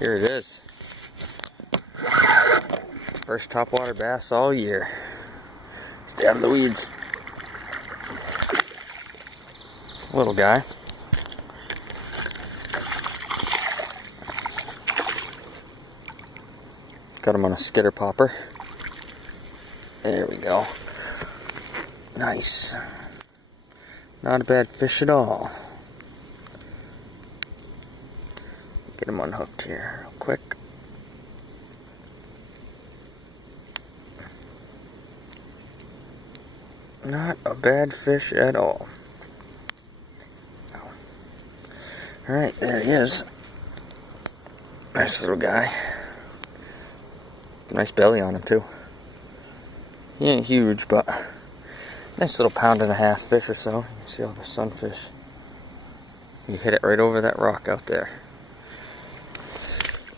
Here it is. First topwater bass all year. Stay out of the weeds. Little guy. Got him on a skitter popper. There we go. Nice. Not a bad fish at all. Get him unhooked here real quick. Not a bad fish at all. Alright, there he is. Nice little guy. Nice belly on him too. He ain't huge, but nice little 1.5-pound fish or so. You can see all the sunfish. You hit it right over that rock out there.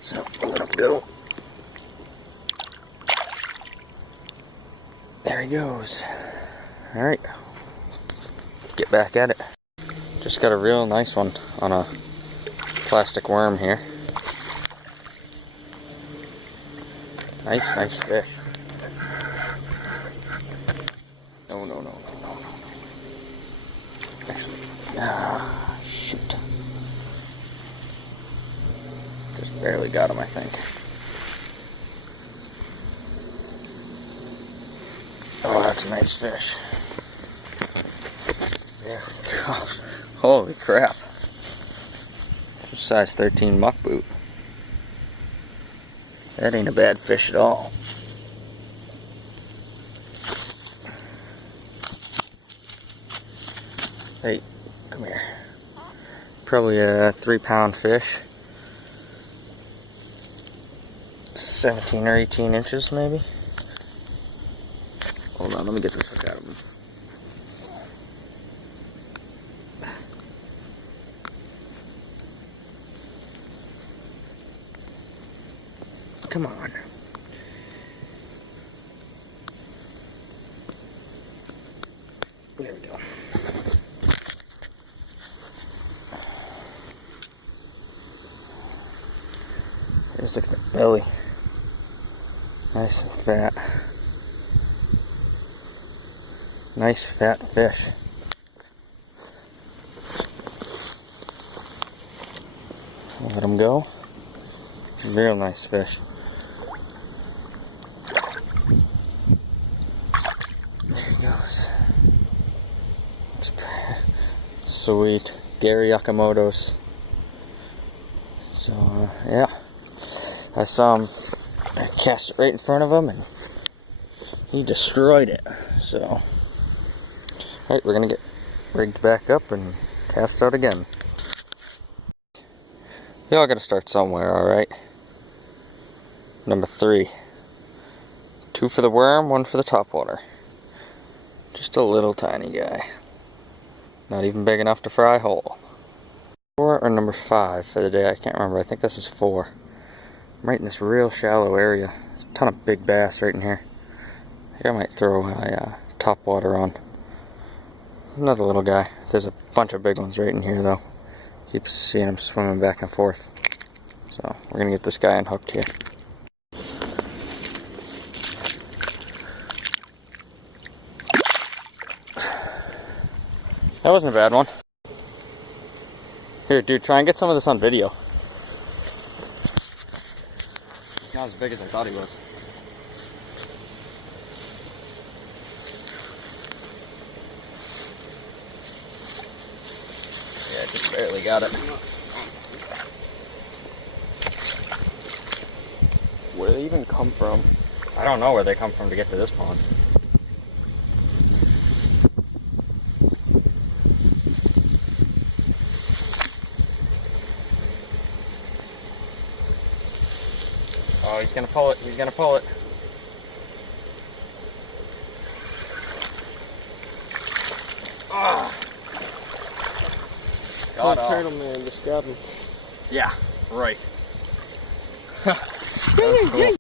So let him go. There he goes. Alright. Get back at it. Just got a real nice one on a plastic worm here. Nice fish. No. Actually, shoot. Just barely got him, I think. Oh, that's a nice fish. There we go. Holy crap. It's a size 13 muck boot. That ain't a bad fish at all. Hey, come here. Probably a 3-pound fish. 17 or 18 inches maybe. Hold on, let me get this hook out of him. Come on. There we go. Just look at the belly. Nice and fat. Nice fat fish. Let him go. Real nice fish. There he goes. Sweet. Gary Yakamoto's. So, yeah. I saw him cast it right in front of him and he destroyed it. So, alright, we're gonna get rigged back up and cast out again. You all gotta start somewhere, alright? Number 3. 2 for the worm, 1 for the topwater. Just a little tiny guy. Not even big enough to fry whole. 4 or number 5 for the day, I can't remember. I think this is 4. I'm right in this real shallow area. A ton of big bass right in here. I think I might throw a topwater on. Another little guy. There's a bunch of big ones right in here though. Keep seeing them swimming back and forth. So we're gonna get this guy unhooked here. That wasn't a bad one. Here, dude, try and get some of this on video. Not as big as I thought he was. Yeah, just barely got it. Where do they even come from? I don't know where they come from to get to this pond. Oh, he's gonna pull it. He's gonna pull it. Ah! Got turtle man, just grab him. Yeah, right. That was cool.